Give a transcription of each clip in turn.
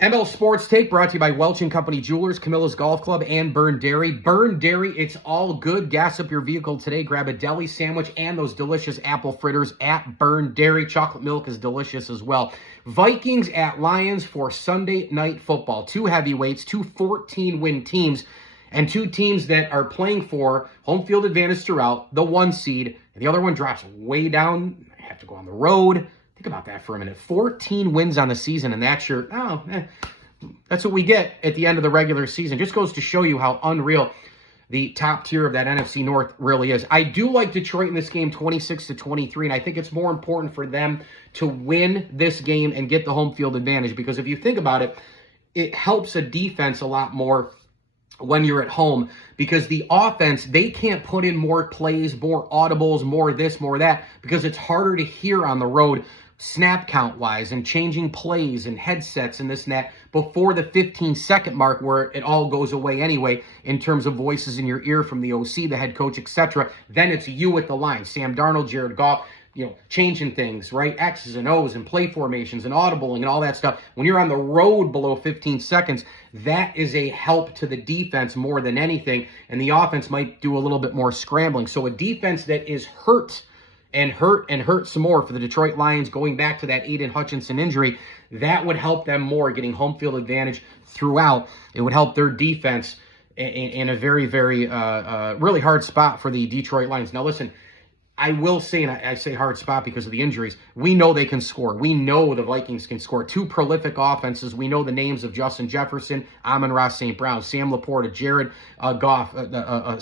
ML Sports Take brought to you by Welch & Company Jewelers, Camilla's Golf Club, and Burn Dairy. Burn Dairy, it's all good. Gas up your vehicle today. Grab a deli sandwich and those delicious apple fritters at Burn Dairy. Chocolate milk is delicious as well. Vikings at Lions for Sunday Night Football. Two heavyweights, two 14-win teams, and two teams that are playing for home field advantage throughout, the one seed. And the other one drops way down. They have to go on the road. Think about that for a minute. 14 wins on the season, and that's that's what we get at the end of the regular season. Just goes to show you how unreal the top tier of that NFC North really is. I do like Detroit in this game 26-23, and I think it's more important for them to win this game and get the home field advantage, because if you think about it, it helps a defense a lot more when you're at home, because the offense, they can't put in more plays, more audibles, more this, more that, because it's harder to hear on the road snap count wise and changing plays and headsets and this and that before the 15-second mark, where it all goes away anyway in terms of voices in your ear from the OC, the head coach, etc. Then it's you at the line, Sam Darnold, Jared Goff, changing things, right? X's and O's and play formations and audibling and all that stuff. When you're on the road below 15 seconds, that is a help to the defense more than anything, and the offense might do a little bit more scrambling. So a defense that is hurt some more for the Detroit Lions, going back to that Aiden Hutchinson injury, that would help them more, getting home field advantage throughout. It would help their defense in a very, very, really hard spot for the Detroit Lions. Now, listen, I will say, and I say hard spot because of the injuries, we know they can score. We know the Vikings can score. Two prolific offenses. We know the names of Justin Jefferson, Amon-Ra St. Brown, Sam Laporta, Jared Goff,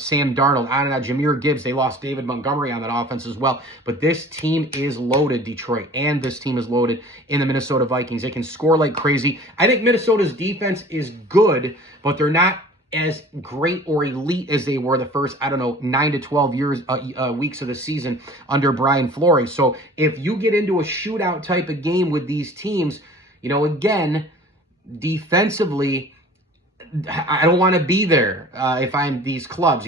Sam Darnold, Jahmyr Gibbs. They lost David Montgomery on that offense as well. But this team is loaded, Detroit, and this team is loaded in the Minnesota Vikings. They can score like crazy. I think Minnesota's defense is good, but they're not as great or elite as they were the first, 9 to 12 weeks of the season under Brian Flores. So if you get into a shootout type of game with these teams, again, defensively, I don't want to be there if I'm these clubs.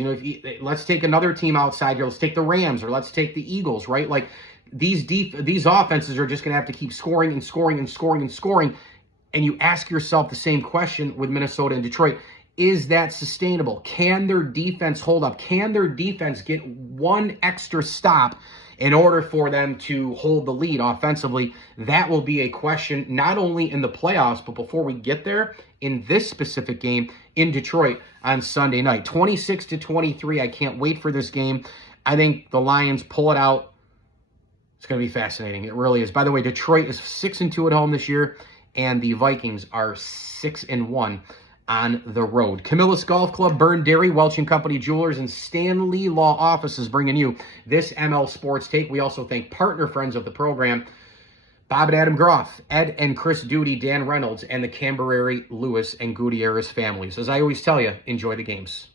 Let's take another team outside here. Let's take the Rams, or let's take the Eagles, right? Like these offenses are just going to have to keep scoring and scoring and scoring and scoring. And you ask yourself the same question with Minnesota and Detroit. Is that sustainable? Can their defense hold up? Can their defense get one extra stop in order for them to hold the lead offensively? That will be a question not only in the playoffs, but before we get there, in this specific game in Detroit on Sunday night. 26-23. I can't wait for this game. I think the Lions pull it out. It's going to be fascinating. It really is. By the way, Detroit is 6-2 at home this year, and the Vikings are 6-1 on the road. Camilla's Golf Club, Burn Dairy, Welch & Company Jewelers, and Stanley Law Offices bringing you this ML Sports Take. We also thank partner friends of the program, Bob and Adam Groff, Ed and Chris Duty, Dan Reynolds, and the Camberary, Lewis, and Gutierrez families. As I always tell you, enjoy the games.